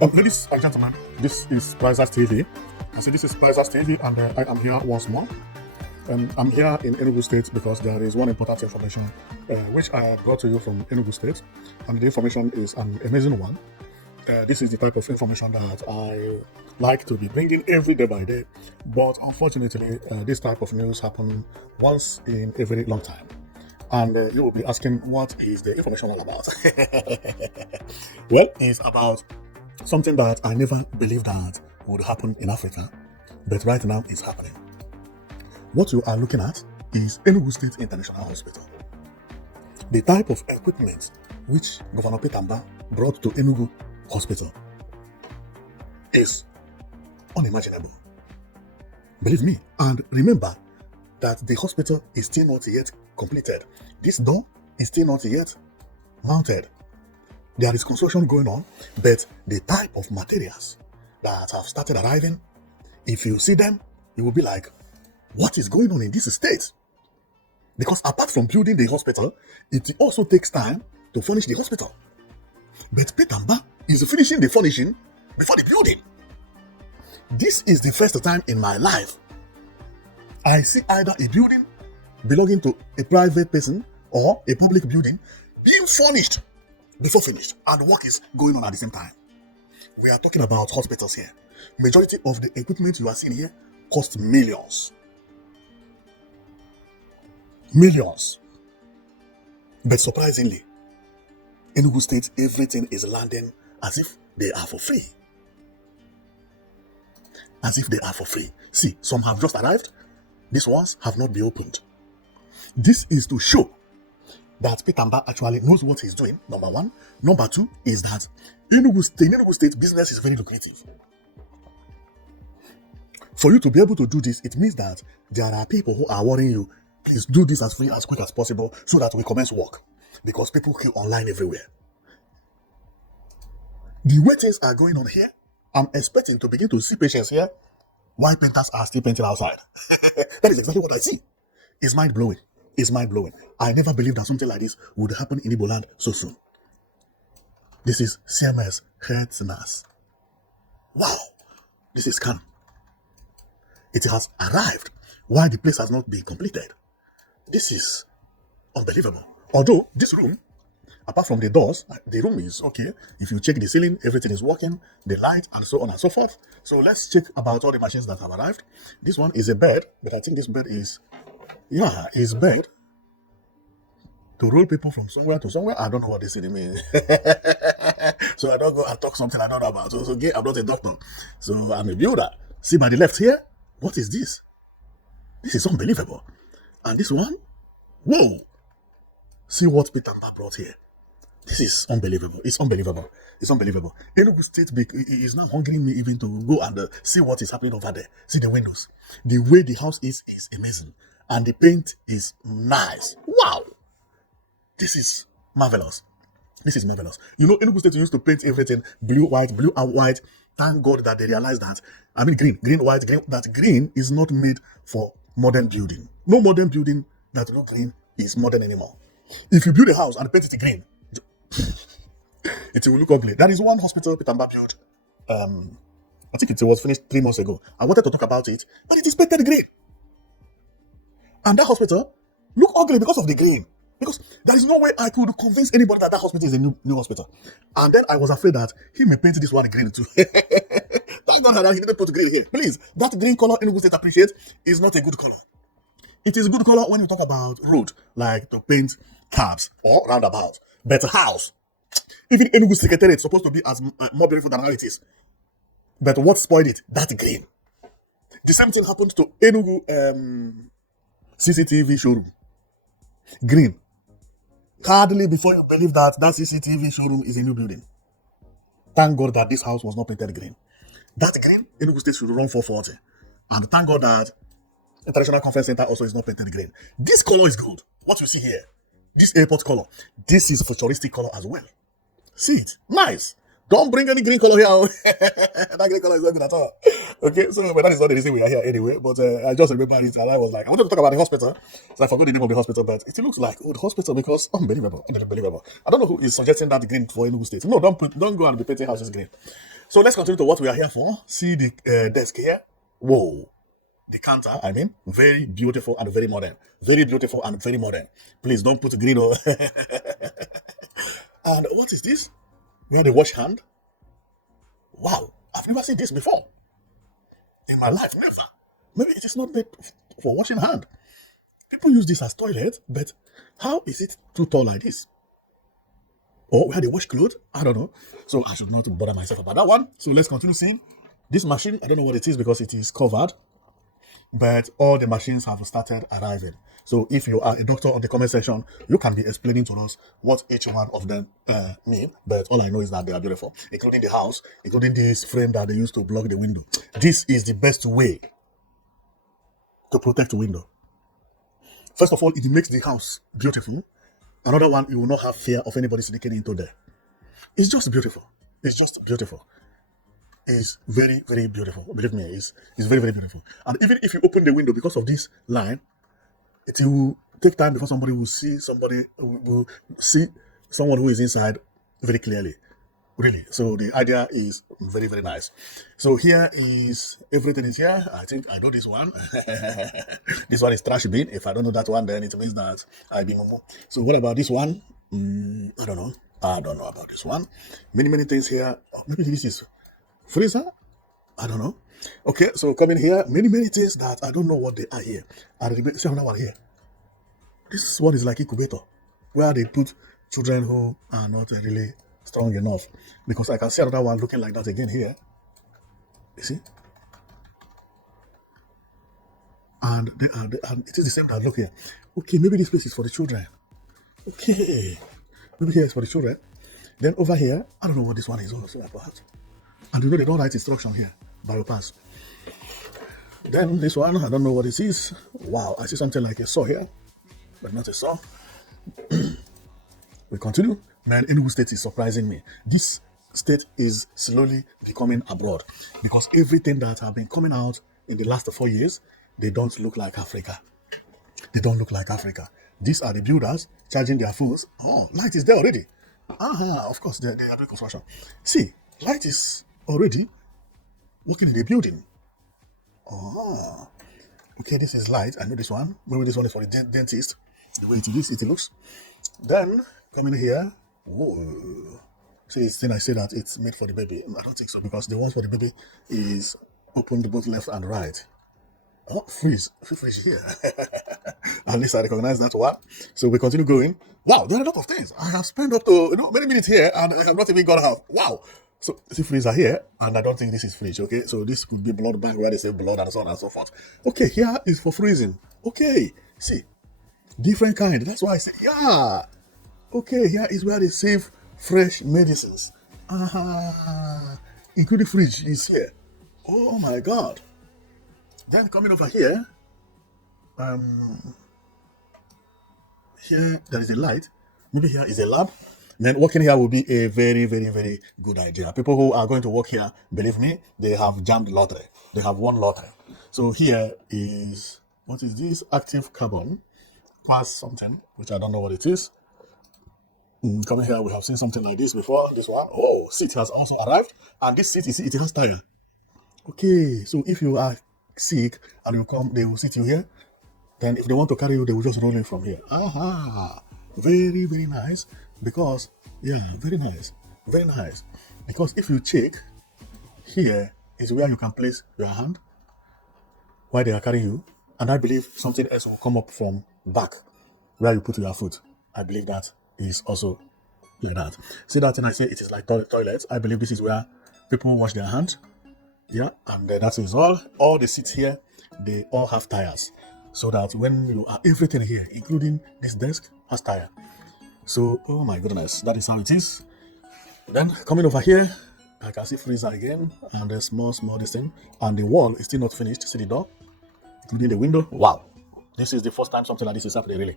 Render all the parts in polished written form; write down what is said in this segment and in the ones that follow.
Ladies and gentlemen, this is Prizes TV. I see this is Prizes TV, and I am here once more. I'm here in Enugu State because there is one important information which I brought to you from Enugu State, and the information is an amazing one. This is the type of information that I like to be bringing every day by day, but unfortunately, this type of news happen once in a very long time. And you will be asking, what is the information all about? Well, it's about something that I never believed that would happen in Africa, but right now it's happening. What you are looking at is Enugu State International Hospital. The type of equipment which Governor Mbah brought to Enugu Hospital is unimaginable. Believe me, and remember that the hospital is still not yet completed. This door is still not yet mounted. There is construction going on, but the type of materials that have started arriving, if you see them, you will be like, what is going on in this state? Because apart from building the hospital, it also takes time to furnish the hospital. But Mbah is finishing the furnishing before the building. This is the first time in my life I see either a building belonging to a private person or a public building being furnished before finished, and work is going on at the same time. We are talking about hospitals here. Majority of the equipment you are seeing here cost millions. Millions. But surprisingly, Enugu State, everything is landing as if they are for free. As if they are for free. See, some have just arrived. These ones have not been opened. This is to show that Mbah actually knows what he's doing, number one. Number two is that Enugu State business is very lucrative. For you to be able to do this, it means that there are people who are warning you, please do this as quick as possible so that we commence work. Because people queue online everywhere. The way things are going on here, I'm expecting to begin to see patients here while painters are still painting outside. That is exactly what I see. It's mind-blowing. It's mind-blowing. I never believed that something like this would happen in Igbo land so soon. This is CMS head nurse. Wow, this is calm. It has arrived while the place has not been completed. This is unbelievable. Although this room, apart from the doors, the room is okay. If you check the ceiling, everything is working, the light, and so on and so forth. So let's check about all the machines that have arrived. This one is a bed, but I think this bed is bed to roll people from somewhere to somewhere. I don't know what this thing means. So I don't go and talk something I don't know about. So okay, I'm not a doctor. So I'm a builder. See by the left here, what is this? This is unbelievable. And this one, whoa! See what Mbah brought here. This is unbelievable. It's unbelievable. It's unbelievable. Enugu State is now hungering me even to go and see what is happening over there. See the windows. The way the house is amazing. And the paint is nice. Wow! This is marvelous. This is marvelous. You know, Enugu State used to paint everything blue, and white. Thank God that they realized that, green, white, green, that green is not made for modern building. No modern building that look green is modern anymore. If you build a house and paint it green, it will look ugly. That is one hospital Mbah built. I think it was finished 3 months ago. I wanted to talk about it, but it is painted green. And that hospital look ugly because of the green. Because there is no way I could convince anybody that hospital is a new hospital. And then I was afraid that he may paint this one green too. Thank God that he didn't put green here. Please, that green color Enugu State appreciates is not a good color. It is good color when you talk about road, like to paint cabs or roundabout. Better house. Even Enugu Secretariat is supposed to be as more beautiful than how it is. But what spoiled it? That green. The same thing happened to Enugu CCTV showroom. Green. Hardly before you believe that CCTV showroom is a new building. Thank God that this house was not painted green. That green, Enugu State should run 440. And thank God that International Conference Center also is not painted green. This color is good. What you see here, this airport color, this is futuristic color as well. See it? Nice. Don't bring any green color here. That green color is not good at all. Okay, so but that is not the reason we are here anyway. But I just remember it, and I was like, I wanted to talk about the hospital, so I forgot the name of the hospital, but it looks like old hospital because unbelievable. I don't know who is suggesting that green for Enugu State. No, don't go and be painting houses green. So let's continue to what we are here for. See the desk here. Whoa. The counter, I mean, very beautiful and very modern. Very beautiful and very modern. Please don't put green on. And what is this? Where they wash hand? Wow, I've never seen this before in my life. Never. Maybe it is not made for washing hand. People use this as toilet, but how is it too tall like this? Or where they wash clothes? I don't know. So I should not bother myself about that one. So let's continue seeing this machine. I don't know what it is because it is covered, but all the machines have started arriving. So if you are a doctor on the comment section, you can be explaining to us what each one of them mean. But all I know is that they are beautiful, including the house, including this frame that they used to block the window. This is the best way to protect the window. First of all, it makes the house beautiful. Another one, you will not have fear of anybody sneaking into there. It's just beautiful. It's just beautiful. It's very, very beautiful. Believe me, it's very, very beautiful. And even if you open the window because of this line, it will take time before somebody will see someone who is inside very clearly. Really. So the idea is very, very nice. So here is everything is here. I think I know this one. This one is trash bin. If I don't know that one, then it means that I be mumu. So what about this one? I don't know. I don't know about this one. Many, many things here. Maybe this is freezer. I don't know. Okay, so coming here, many, many things that I don't know what they are here. And see another one here. This one is like incubator, where they put children who are not really strong enough. Because I can see another one looking like that again here. You see? And and it is the same that look here. Okay, maybe this place is for the children. Okay. Maybe here is for the children. Then over here, I don't know what this one is also about. And you know they don't write instruction here. Bypass. Then this one, I don't know what this is. Wow, I see something like a saw here, but not a saw. We continue. Man, Enugu state is surprising me. This state is slowly becoming abroad because everything that have been coming out in the last 4 years, they don't look like Africa. They don't look like Africa. These are the builders charging their phones. Oh, light is there already. Of course, they are doing construction. See, light is already working in the building. Oh, okay, this is light. I know this one. Maybe this one is for the dentist. The way it looks. Then, coming here. Whoa. See, then I say that it's made for the baby. I don't think so because the ones for the baby is opened both left and right. Oh, freeze here. At least I recognize that one. So we continue going. Wow, there are a lot of things. I have spent up to many minutes here and I have not even got half. Wow. So see freezer here, and I don't think this is fridge. Okay, so this could be blood bank where they say blood and so on and so forth. Okay, here is for freezing. Okay, see, different kind. That's why I said yeah. Okay, here is where they save fresh medicines. Including fridge is here. Oh my God. Then coming over here, here there is a light. Maybe here is a lab. Then working here will be a very, very, very good idea. People who are going to work here, believe me, they have jammed lottery. They have won lottery. So here is, what is this? Active carbon. Pass something, which I don't know what it is. Coming here, we have seen something like this before. This one. Oh, seat has also arrived. And this seat, it has tire. Okay, so if you are sick and you come, they will sit you here. Then if they want to carry you, they will just roll in from here. Very, very nice. Because, yeah, very nice. Very nice. Because if you check, here is where you can place your hand while they are carrying you. And I believe something else will come up from back where you put your foot. I believe that is also like that. See that thing I say it is like toilets. I believe this is where people wash their hands. Yeah, and that is all. All the seats here, they all have tires. So that when you are everything here, including this desk, has tire. So, oh my goodness, that is how it is. Then coming over here, I can see freezer again, and a small this thing, and the wall is still not finished. See the door, including the window. Wow, this is the first time something like this is happening, really.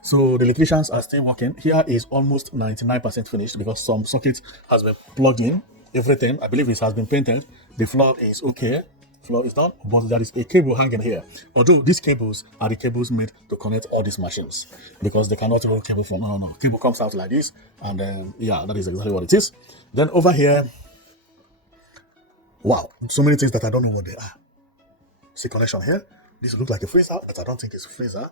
So the electricians are still working. Here is almost 99% finished because some socket has been plugged in. Everything, I believe it has been painted. The floor is okay. Floor is done, but there is a cable hanging here. Although these cables are the cables made to connect all these machines because they cannot roll cable from no. Cable comes out like this, and yeah, that is exactly what it is. Then over here, Wow, so many things that I don't know what they are. See connection here. This looks like a freezer, but I don't think it's a freezer.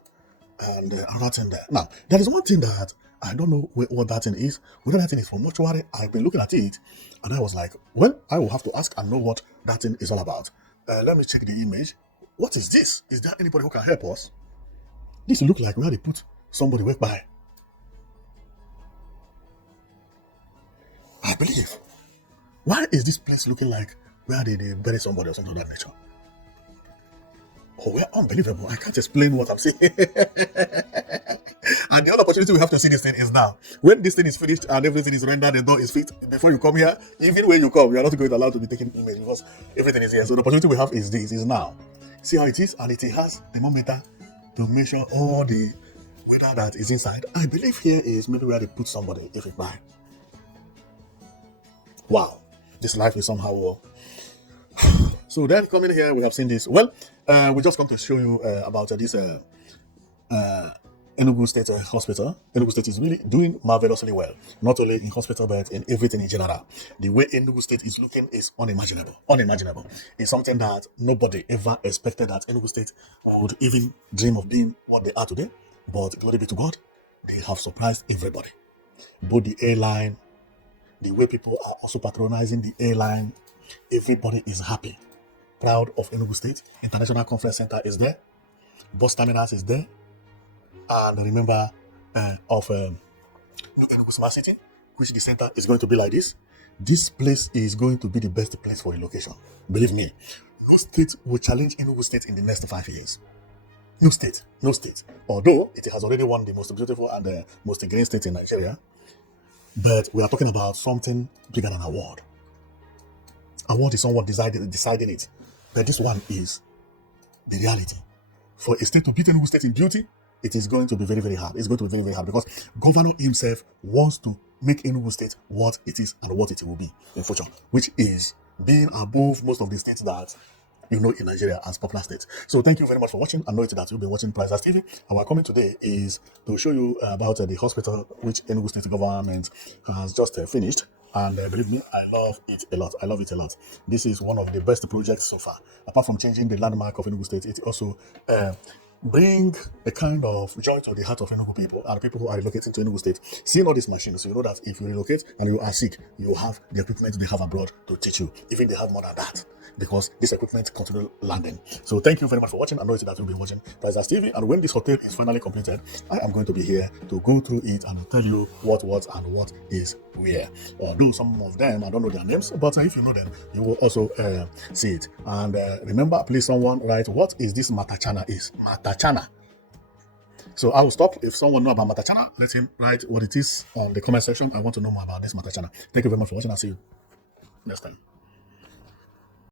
And another thing there. Now, there is one thing that I don't know what that thing is. Whether that thing is for mortuary, I've been looking at it, and I was like, well, I will have to ask and know what that thing is all about. Let me check the image. What is this? Is there anybody who can help us? This look like where they put somebody work by. I believe. Why is this place looking like where they bury somebody or something of that nature? Oh, well, unbelievable. I can't explain what I'm saying. And the other opportunity we have to see this thing is now. When this thing is finished and everything is rendered, the door is fixed, before you come here, even when you come, you are not going to allow to be taking image because everything is here. So the opportunity we have is this, is now. See how it is? And it has thermometer to measure all the weather that is inside. I believe here is maybe where they put somebody if it by. Wow. This life is somehow so then coming here, we have seen this. Well, we just come to show you about this Enugu State Hospital. Enugu State is really doing marvelously well, not only in hospital but in everything in general. The way Enugu State is looking is unimaginable. Unimaginable. It's something that nobody ever expected that Enugu State would even dream of being what they are today. But glory be to God, they have surprised everybody. Both the airline, the way people are also patronizing the airline, everybody is happy. Proud of Enugu State. International Conference Center is there. Bus terminals is there. And remember of Enugu Smart City, which the center is going to be like this. This place is going to be the best place for relocation. Believe me, no state will challenge Enugu State in the next 5 years. No state, no state. Although it has already won the most beautiful and most green state in Nigeria, but we are talking about something bigger than award. Award is someone deciding it. But this one is the reality. For a state to beat Enugu State in beauty, it is going to be very, very hard. It's going to be very, very hard because governor himself wants to make Enugu State what it is and what it will be in future, which is being above most of the states that you know in Nigeria as popular states. So thank you very much for watching. I know that you've been watching Prices TV. Our comment today is to show you about the hospital which Enugu State government has just finished. And believe me, I love it a lot. I love it a lot. This is one of the best projects so far. Apart from changing the landmark of Enugu State, it also bring a kind of joy to the heart of Enugu people and people who are relocating to Enugu State. Seeing all these machines, so you know that if you relocate and you are sick, you have the equipment they have abroad to teach you. Even they have more than that, because this equipment continue landing. So thank you very much for watching. I know that you'll be watching Prices TV, and when this hotel is finally completed, I am going to be here to go through it and tell you what and what is where. Although some of them I don't know their names, but if you know them, you will also see it. And remember, please someone write what is this Matachana is. Matachana. So I will stop. If someone know about Matachana, let him write what it is on the comment section. I want to know more about this Matachana. Thank you very much for watching. I'll see you next time.